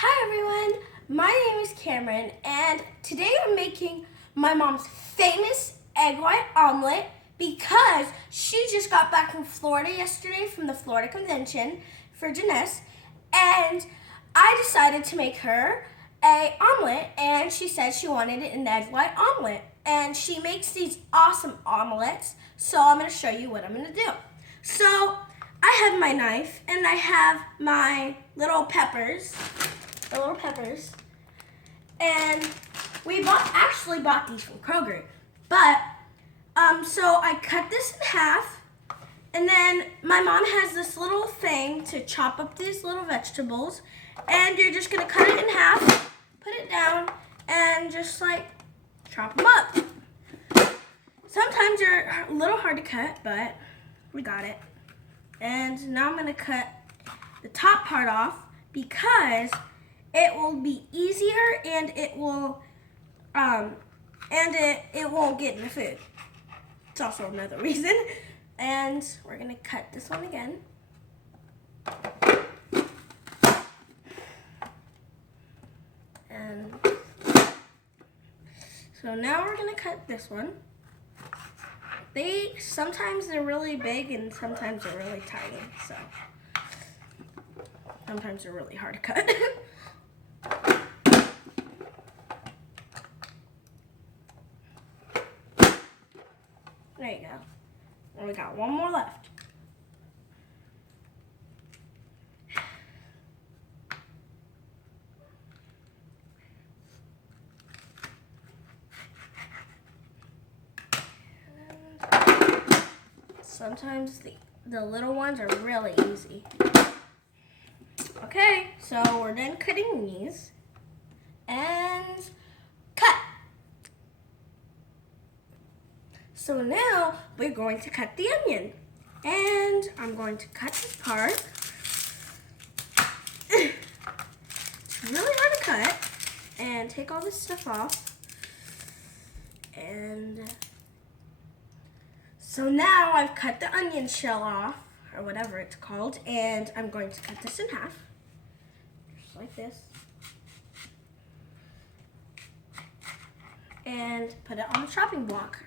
Hi everyone, my name is Cameron and today I'm making my mom's famous egg white omelet because she just got back from Florida yesterday from the Florida convention for Jeunesse, and I decided to make her a omelet, and she said she wanted it an egg white omelet, and she makes these awesome omelets, so I'm going to show you what I'm going to do. So I have my knife and I have my little peppers, and we actually bought these from Kroger, but so I cut this in half, and then my mom has this little thing to chop up these little vegetables, and you're just gonna cut it in half, put it down, and just like chop them up. Sometimes they're a little hard to cut, but we got it. And now I'm gonna cut the top part off because it will be easier and it will it won't get in the food. It's also another reason. And we're gonna cut this one again. And so now we're gonna cut this one. Sometimes they're really big and sometimes they're really tiny, so sometimes they're really hard to cut. There you go. And we got one more left. Sometimes the little ones are really easy. Okay, so we're done cutting these. And cut! So now we're going to cut the onion. And I'm going to cut this part. It's really hard to cut. And take all this stuff off. And so now I've cut the onion shell off, or whatever it's called, and I'm going to cut this in half. Just like this. And put it on the chopping block.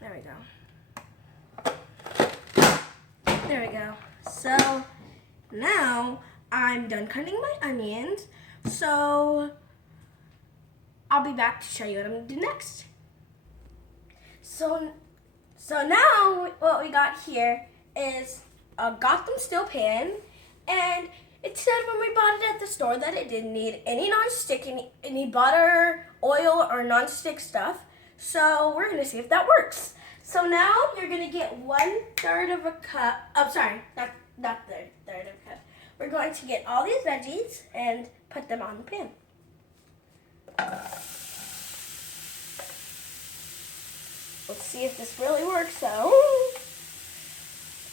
There we go. There we go. So now I'm done cutting my onions. So I'll be back to show you what I'm going to do next. So now what we got here is a Gotham steel pan, and it said when we bought it at the store that it didn't need any non-stick, any butter, oil, or non-stick stuff. So we're going to see if that works. So now you're going to get 1/3 of a cup. Oh, sorry, not third of a cup. We're going to get all these veggies and put them on the pan. Let's see if this really works though.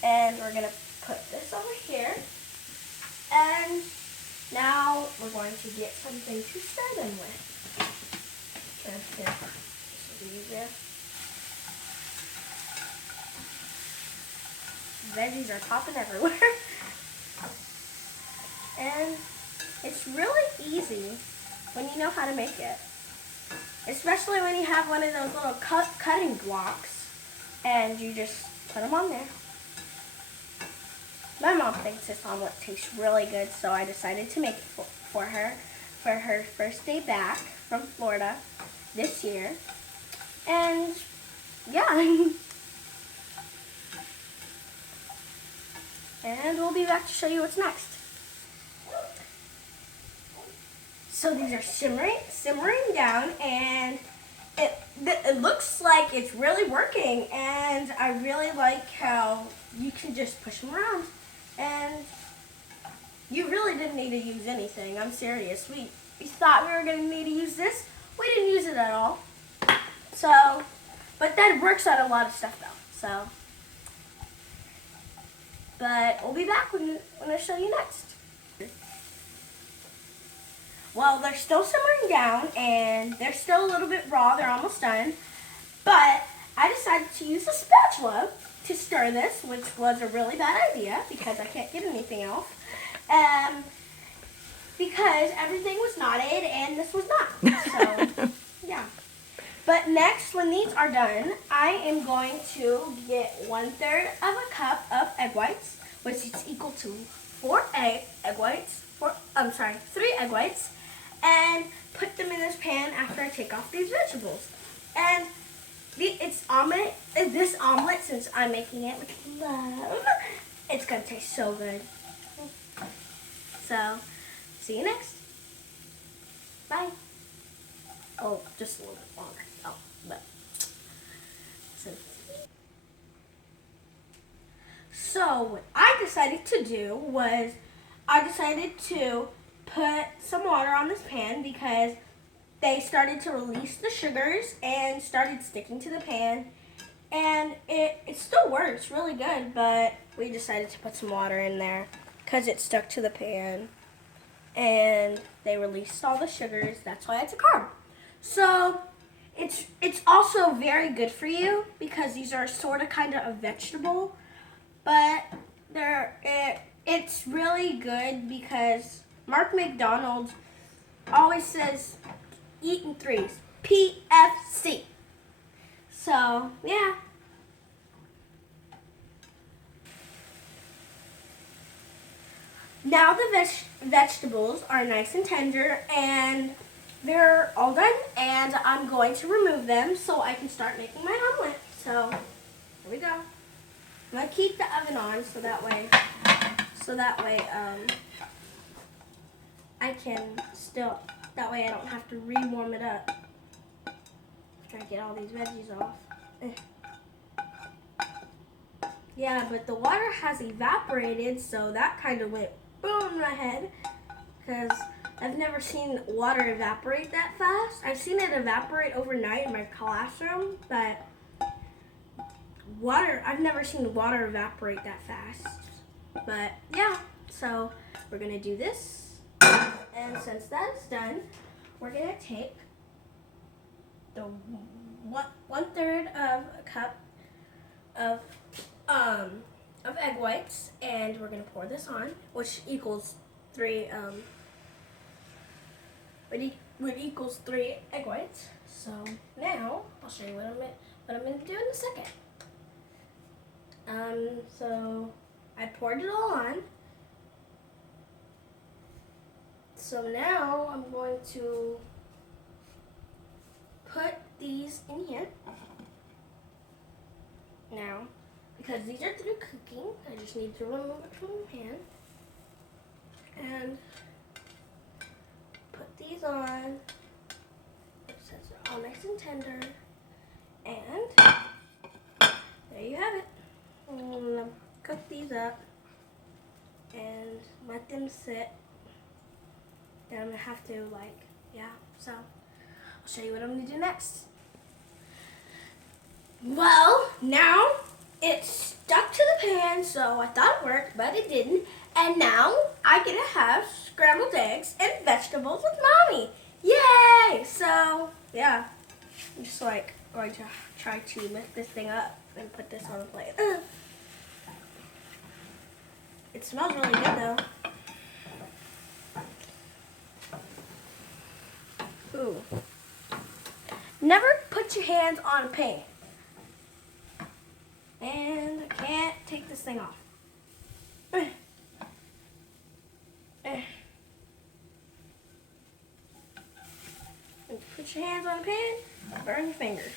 And we're gonna put this over here. And now we're going to get something to stir them with. This will be easier. Veggies are popping everywhere. And it's really easy when you know how to make it. Especially when you have one of those little cutting blocks and you just put them on there. My mom thinks this omelet tastes really good, so I decided to make it for her first day back from Florida this year. And yeah. And we'll be back to show you what's next. So these are simmering down, and it looks like it's really working, and I really like how you can just push them around, and you really didn't need to use anything. I'm serious. We thought we were going to need to use this. We didn't use it at all. So, but that works on a lot of stuff though. So, but we'll be back when I show you next. Well, they're still simmering down, and they're still a little bit raw. They're almost done. But I decided to use a spatula to stir this, which was a really bad idea because I can't get anything else. Because everything was knotted and this was not. So, yeah. But next, when these are done, I am going to get 1/3 of a cup of egg whites, which is equal to 3 egg whites, and put them in this pan after I take off these vegetables. And this omelet, since I'm making it with love, it's gonna taste so good. So, see you next. Bye. Oh, just a little bit longer. Oh, but. So, what I decided to do was, I decided to put some water on this pan because they started to release the sugars and started sticking to the pan. And it still works really good, but we decided to put some water in there because it stuck to the pan. And they released all the sugars. That's why it's a carb. So it's also very good for you because these are sort of kind of a vegetable, but it's really good because Mark McDonald always says eat in threes, PFC. So yeah. Now the vegetables are nice and tender and they're all done, and I'm going to remove them so I can start making my omelet. So here we go. I'm gonna keep the oven on so that way I can still, that way I don't have to re-warm it up. Try to get all these veggies off. Yeah, but the water has evaporated, so that kind of went boom in my head because I've never seen water evaporate that fast. I've seen it evaporate overnight in my classroom, but I've never seen water evaporate that fast. But yeah, so we're gonna do this. And since that's done, we're gonna take the 1/3 of a cup of egg whites, and we're gonna pour this on, which equals 3 egg whites. So now I'll show you what I'm gonna do in a second. So I poured it all on. So now I'm going to put these in here. Now, because these are through cooking, I just need to remove it from the pan. And put these on. It says they're all nice and tender. And there you have it. I'm gonna cook these up and let them sit. Then I'm gonna have to so I'll show you what I'm gonna do next. Well, now it's stuck to the pan, so I thought it worked, but it didn't. And now I get to have scrambled eggs and vegetables with Mommy. Yay! So yeah, I'm just going to try to lift this thing up and put this on the plate. It smells really good though. Ooh. Never put your hands on a pan. And I can't take this thing off. And put your hands on a pan, burn your finger.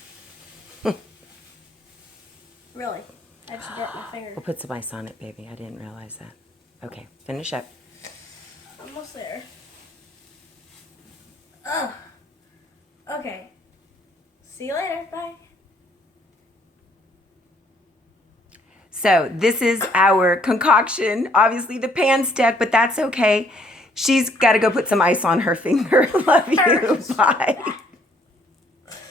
Really, I just burnt my finger. We'll put some ice on it, baby. I didn't realize that. Okay, finish up. Almost there. Ugh. Okay. See you later. Bye. So this is our concoction. Obviously the pan's stuck, but that's okay. She's got to go put some ice on her finger. Love you. Bye.